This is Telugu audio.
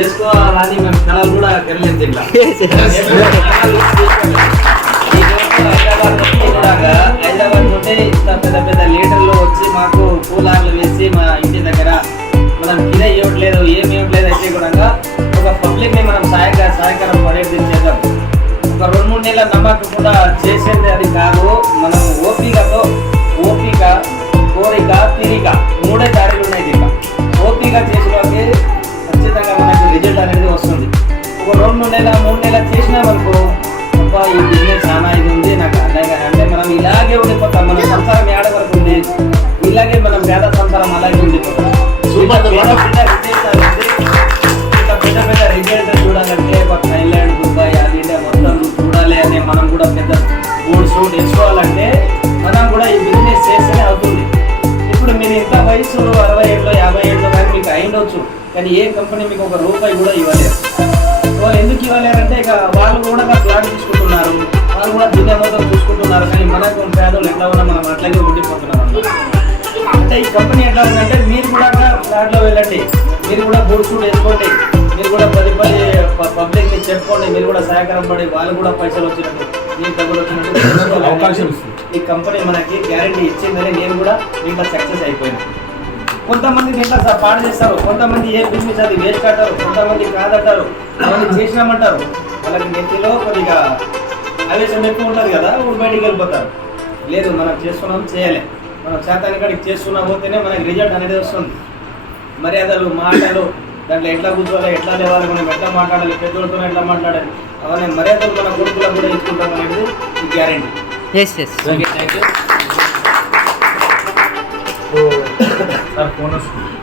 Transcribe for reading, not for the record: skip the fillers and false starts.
చేసుకోవాలని మేము కళలు కూడా కెరలేదు దీంట్లో. హైదరాబాద్ నుండి ఇంత పెద్ద పెద్ద లీడర్లు వచ్చి మాకు కూలర్లు వేసి మా ఇంటి దగ్గర మనం కిరా ఇవ్వట్లేదు, ఏమి ఇవ్వట్లేదు అయితే కూడా ఒక పబ్లిక్ని మనం సహాయకరం పడేది చేద్దాం. ఒక 2-3 నెలల నమ్మకం కూడా చేసేది అది కాదు. మనం ఓపిక కోరిక తీరిక 3 దారులు ఉన్నాయి. దీంట్లో ఓపిక చేసినకి ఖచ్చితంగా మనకు రిజల్ట్ అనేది వస్తుంది. ఒక 2 నెలల 3 నెలలు చేసినా మనకు అబ్బా ఈ బిజినెస్ చాలా ఇది ఉంది నాకు అలాగే అంటే మనం ఇలాగే ఉండిపోతాం. మన సంసారం ఏడ వరకు ఉంది, ఇలాగే మనం పేద సంసారం అలాగే ఉండిపోతాం. పెద్ద పెద్ద రిజల్ట్ చూడాలంటే ఒక థైలాండ్, దుబాయ్, అది ఇండియా మొత్తం చూడాలి అని మనం కూడా పెద్ద బోర్డ్స్ తెచ్చుకోవాలంటే మనం కూడా ఈ బిజినెస్ చేస్తేనే అవుతుంది. ఇప్పుడు మీరు ఇంత వయసు 60 ఏళ్ళు 50 ఏళ్ళు కానీ మీకు అయిండొచ్చు, కానీ ఏ కంపెనీ మీకు ఒక రూపాయి కూడా ఇవ్వలేరు. వాళ్ళు ఎందుకు ఇవ్వలేరంటే ఇక వాళ్ళు కూడా ప్లాన్ తీసుకుంటున్నారు, వాళ్ళు కూడా దినే మొత్తం చూసుకుంటున్నారు. కానీ మనకు పేదలు ఎట్లా ఉన్నా మనం అట్లాగే ఉండిపోతున్నాం అన్నమాట. అంటే ఈ కంపెనీ ఎట్లా ఉందంటే మీరు కూడా ఫ్లాట్లో వెళ్ళండి, మీరు కూడా బోర్డ్స్ వేసుకోండి, మీరు కూడా 10 పబ్లిక్ని చెప్పుకోండి, మీరు కూడా సహకారం పడి వాళ్ళు కూడా పైసలు వచ్చినట్టు మీరు డబ్బులు వచ్చినట్టు అవకాశం ఇస్తుంది. ఈ కంపెనీ మనకి గ్యారెంటీ ఇచ్చిందని నేను కూడా దీంట్లో సక్సెస్ అయిపోయాను. కొంతమంది దీంట్లో పాడు చేస్తారు, కొంతమంది ఏ బిజినెస్ అది వేస్ట్ అంటారు, కొంతమంది కాదంటారు, కొంతమంది చేసినామంటారు. వాళ్ళకి నెత్తిలో కొద్దిగా ఆవేశం ఎక్కువ ఉంటుంది కదా, బయటికి వెళ్ళిపోతారు. లేదు మనం చేస్తున్నాం చేయాలి, మనం శాతానికాడికి చేస్తున్నా పోతేనే మనకి రిజల్ట్ అనేది వస్తుంది. మర్యాదలు మాటలు దాంట్లో ఎట్లా కూర్చోవాలి, ఎట్లా లేవాలి, మనం ఎట్లా మాట్లాడాలి, పెద్దోళ్ళతో ఎట్లా మాట్లాడాలి, అవన్నీ మర్యాదలు మన కొడుకులకు కూడా ఇచ్చుకుంటాం అనేది ఈ guarantee. Thank you sir. Phone వస్తుంది.